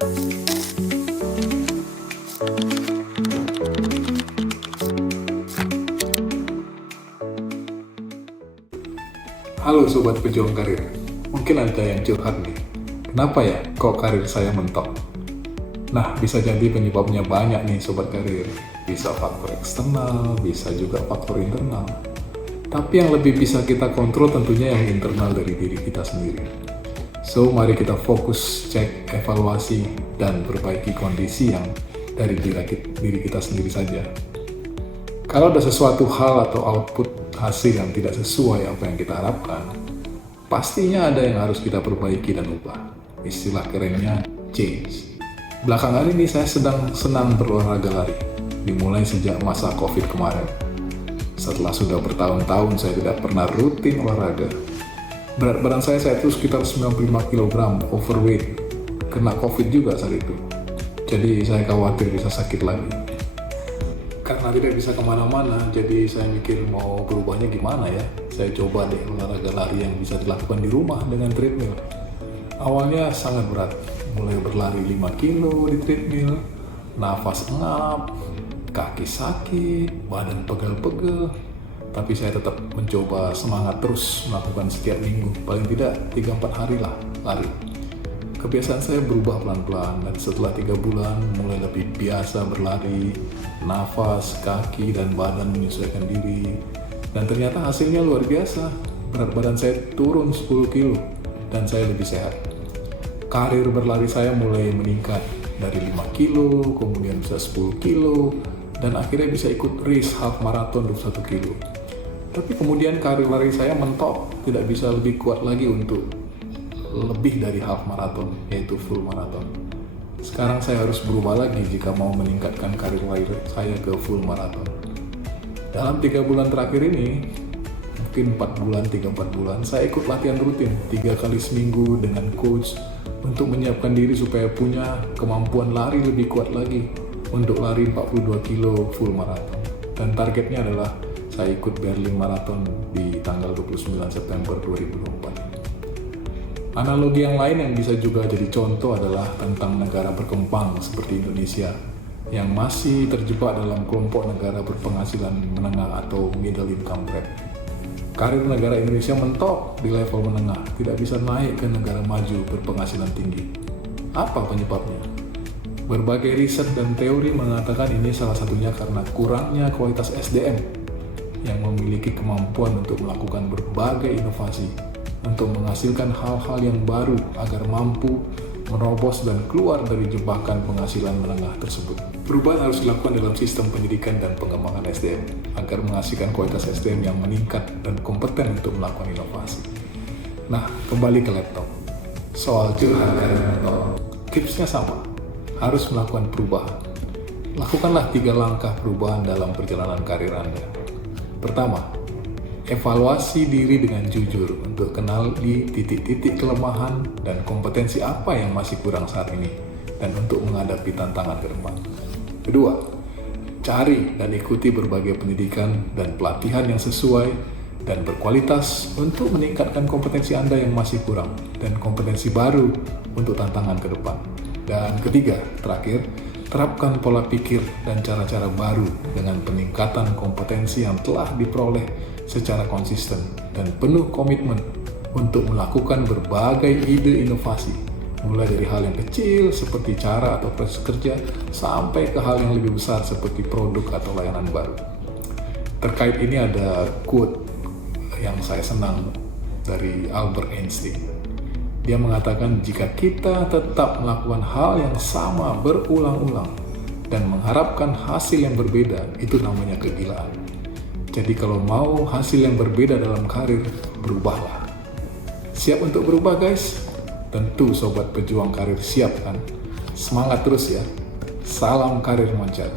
Halo Sobat Pejuang Karir, mungkin ada yang curhat nih, kenapa ya kok karir saya mentok? Nah, bisa jadi penyebabnya banyak nih Sobat Karir, bisa faktor eksternal, bisa juga faktor internal. Tapi yang lebih bisa kita kontrol tentunya yang internal dari diri kita sendiri. So, mari kita fokus, cek, evaluasi, dan perbaiki kondisi yang dari diri kita sendiri saja. Kalau ada sesuatu hal atau output hasil yang tidak sesuai apa yang kita harapkan, pastinya ada yang harus kita perbaiki dan ubah. Istilah kerennya change. Belakangan ini saya sedang senang berolahraga lari, dimulai sejak masa COVID kemarin. Setelah sudah bertahun-tahun saya tidak pernah rutin olahraga. Berat badan saya itu sekitar 95 kg, overweight, kena COVID juga saat itu. Jadi saya khawatir bisa sakit lagi. Karena tidak bisa kemana-mana, jadi saya mikir mau berubahnya gimana ya. Saya coba deh olahraga lari yang bisa dilakukan di rumah dengan treadmill. Awalnya sangat berat, mulai berlari 5 kilo di treadmill, nafas ngap, kaki sakit, badan pegel-pegel. Tapi saya tetap mencoba semangat terus melakukan setiap minggu, paling tidak 3-4 hari lah lari. Kebiasaan saya berubah pelan-pelan, dan setelah 3 bulan mulai lebih biasa berlari, nafas, kaki, dan badan menyesuaikan diri. Dan ternyata hasilnya luar biasa. Berat badan saya turun 10 kilo dan saya lebih sehat. Karir berlari saya mulai meningkat dari 5 kilo, kemudian bisa 10 kilo, dan akhirnya bisa ikut race half marathon 21 kilo. Tapi kemudian karir lari saya mentok, tidak bisa lebih kuat lagi untuk lebih dari half marathon, yaitu full marathon. Sekarang saya harus berubah lagi jika mau meningkatkan karir lari saya ke full marathon. Dalam 3 bulan terakhir ini, mungkin 3-4 bulan, saya ikut latihan rutin 3 kali seminggu dengan coach untuk menyiapkan diri supaya punya kemampuan lari lebih kuat lagi untuk lari 42 kilo full marathon. Dan targetnya adalah saya ikut Berlin Marathon di tanggal 29 September 2024. Analogi yang lain yang bisa juga jadi contoh adalah tentang negara berkembang seperti Indonesia yang masih terjebak dalam kelompok negara berpenghasilan menengah atau middle income rate. Karir negara Indonesia mentok di level menengah, tidak bisa naik ke negara maju berpenghasilan tinggi. Apa penyebabnya? Berbagai riset dan teori mengatakan ini salah satunya karena kurangnya kualitas SDM yang memiliki kemampuan untuk melakukan berbagai inovasi untuk menghasilkan hal-hal yang baru agar mampu menerobos dan keluar dari jebakan penghasilan menengah tersebut. Perubahan harus dilakukan dalam sistem pendidikan dan pengembangan SDM agar menghasilkan kualitas SDM yang meningkat dan kompeten untuk melakukan inovasi. Nah, kembali ke laptop. Soal curhat karir mentok, tipsnya sama, harus melakukan perubahan. Lakukanlah 3 langkah perubahan dalam perjalanan karir Anda. Pertama, evaluasi diri dengan jujur untuk kenal di titik-titik kelemahan dan kompetensi apa yang masih kurang saat ini dan untuk menghadapi tantangan ke depan. Kedua, cari dan ikuti berbagai pendidikan dan pelatihan yang sesuai dan berkualitas untuk meningkatkan kompetensi Anda yang masih kurang dan kompetensi baru untuk tantangan ke depan. Dan ketiga, terakhir, terapkan pola pikir dan cara-cara baru dengan peningkatan kompetensi yang telah diperoleh secara konsisten dan penuh komitmen untuk melakukan berbagai ide inovasi, mulai dari hal yang kecil seperti cara atau proses kerja sampai ke hal yang lebih besar seperti produk atau layanan baru. Terkait ini ada quote yang saya senang dari Albert Einstein. Dia mengatakan jika kita tetap melakukan hal yang sama berulang-ulang dan mengharapkan hasil yang berbeda, itu namanya kegilaan. Jadi kalau mau hasil yang berbeda dalam karir, berubahlah. Siap untuk berubah guys? Tentu Sobat Pejuang Karir siap kan? Semangat terus ya. Salam karir moncat.